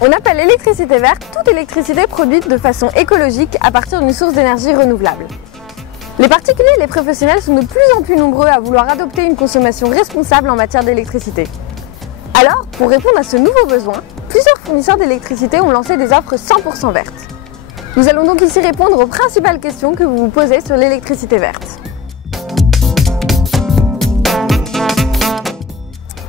On appelle l'électricité verte toute électricité produite de façon écologique à partir d'une source d'énergie renouvelable. Les particuliers et les professionnels sont de plus en plus nombreux à vouloir adopter une consommation responsable en matière d'électricité. Alors, pour répondre à ce nouveau besoin, plusieurs fournisseurs d'électricité ont lancé des offres 100% vertes. Nous allons donc ici répondre aux principales questions que vous vous posez sur l'électricité verte.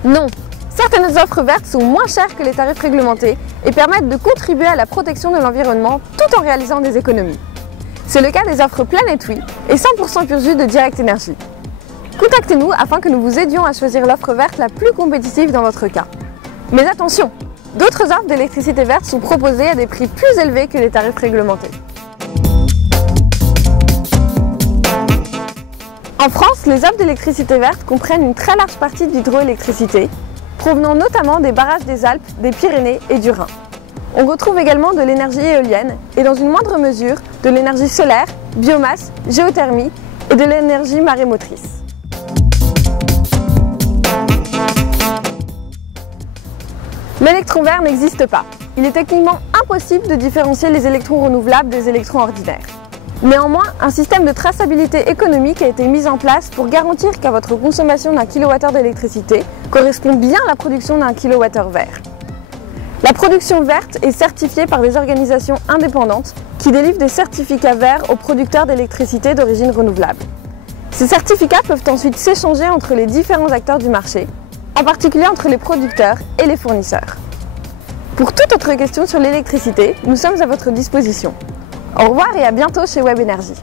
Non, certaines offres vertes sont moins chères que les tarifs réglementés et permettent de contribuer à la protection de l'environnement tout en réalisant des économies. C'est le cas des offres Planète Oui et 100% Pur Jus de Direct Énergie. Contactez-nous afin que nous vous aidions à choisir l'offre verte la plus compétitive dans votre cas. Mais attention, d'autres offres d'électricité verte sont proposées à des prix plus élevés que les tarifs réglementés. En France, les offres d'électricité verte comprennent une très large partie d'hydroélectricité, provenant notamment des barrages des Alpes, des Pyrénées et du Rhin. On retrouve également de l'énergie éolienne et dans une moindre mesure de l'énergie solaire, biomasse, géothermie et de l'énergie marémotrice. L'électron vert n'existe pas. Il est techniquement impossible de différencier les électrons renouvelables des électrons ordinaires. Néanmoins, un système de traçabilité économique a été mis en place pour garantir qu'à votre consommation d'un kWh d'électricité correspond bien à la production d'un kWh vert. La production verte est certifiée par des organisations indépendantes qui délivrent des certificats verts aux producteurs d'électricité d'origine renouvelable. Ces certificats peuvent ensuite s'échanger entre les différents acteurs du marché, en particulier entre les producteurs et les fournisseurs. Pour toute autre question sur l'électricité, nous sommes à votre disposition. Au revoir et à bientôt chez Web Énergie.